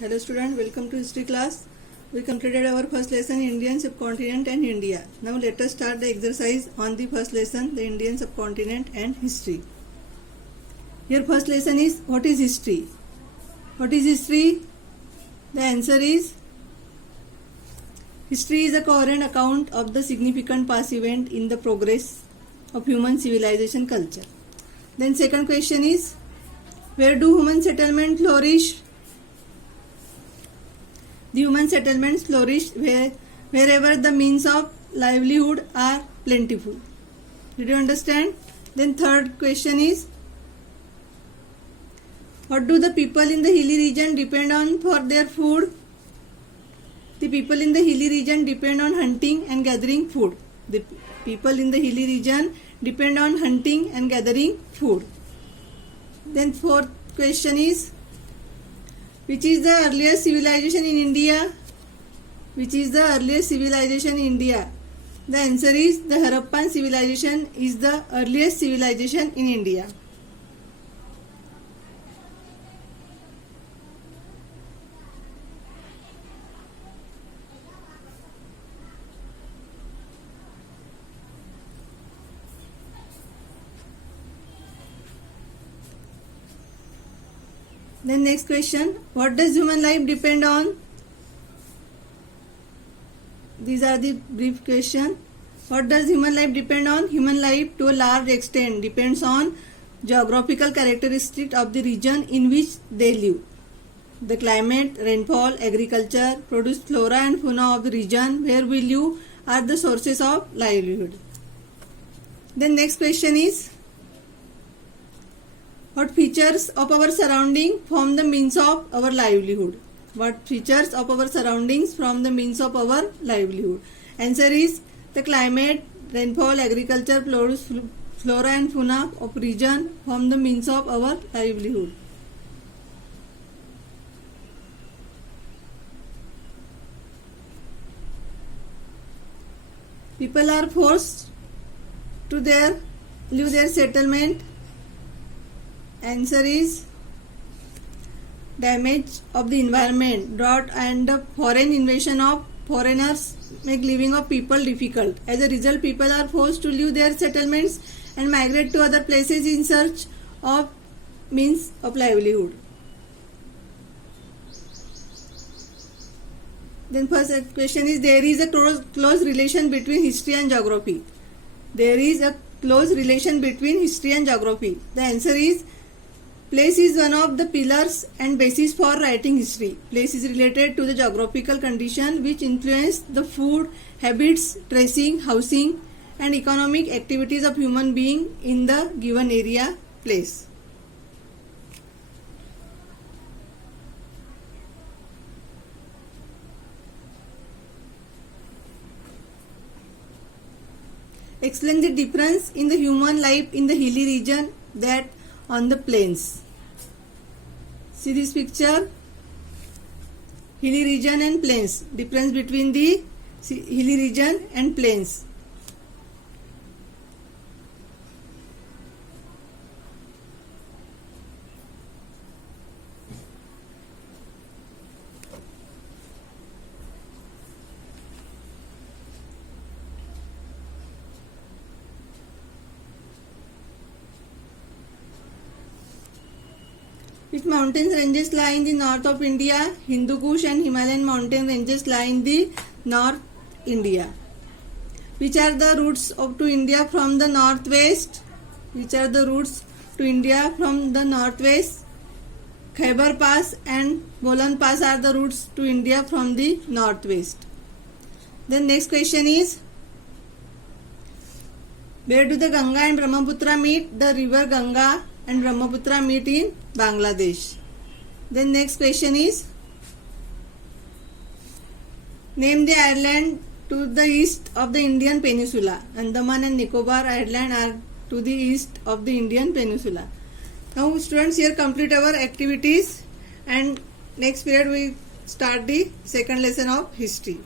Hello student, welcome to history class. We completed our first lesson Indian subcontinent and India. Now let us start the exercise on the first lesson, the Indian subcontinent and history. Your first lesson is what is history? What is history? The answer is history is a coherent account of the significant past event in the progress of human civilization culture. Then second question is where do human settlement flourish? The human settlements flourish wherever the means of livelihood are plentiful. Did you understand? Then third question is what do the people in the hilly region depend on for their food? The people in the hilly region depend on hunting and gathering food. The people in the hilly region depend on hunting and gathering food. Then fourth question is which is the earliest civilization in India? Which is the earliest civilization in India? The answer is the Harappan civilization is the earliest civilization in India. Then next question, what does human life depend on? These are the brief question. What does human life depend on? Human life to a large extent depends on geographical characteristics of the region in which they live. The climate, rainfall, agriculture, produced flora and fauna of the region where we live are the sources of livelihood. Then next question is what features of our surrounding form the means of our livelihood? What features of our surroundings form the means of our livelihood? Answer is the climate, rainfall, agriculture, flora and fauna of region form the means of our livelihood. People are forced to leave their settlement. Answer is damage of the environment, drought and the foreign invasion of foreigners make living of people difficult. As a result, people are forced to leave their settlements and migrate to other places in search of means of livelihood. Then first question is there is a close relation between history and geography. There is a close relation between history and geography. The answer is place is one of the pillars and basis for writing history. Place is related to the geographical condition which influence the food, habits, dressing, housing and economic activities of human being in the given area, place. Explain the difference in the human life in the hilly region that on the plains. See this picture, hilly region and plains. Difference between the hilly region and plains. Which mountain ranges lie in the north of India? Hindu Kush and Himalayan mountain ranges lie in the north India. Which are the routes to India from the northwest? Which are the routes to India from the northwest? Khyber Pass and Bolan Pass are the routes to India from the northwest. Then next question is where do the Ganga and Brahmaputra meet? The river Ganga and Brahmaputra meet in Bangladesh. Then next question is name the island to the east of the Indian Peninsula. Andaman and Nicobar Island are to the east of the Indian Peninsula. Now students, here complete our activities and next period we start the second lesson of history.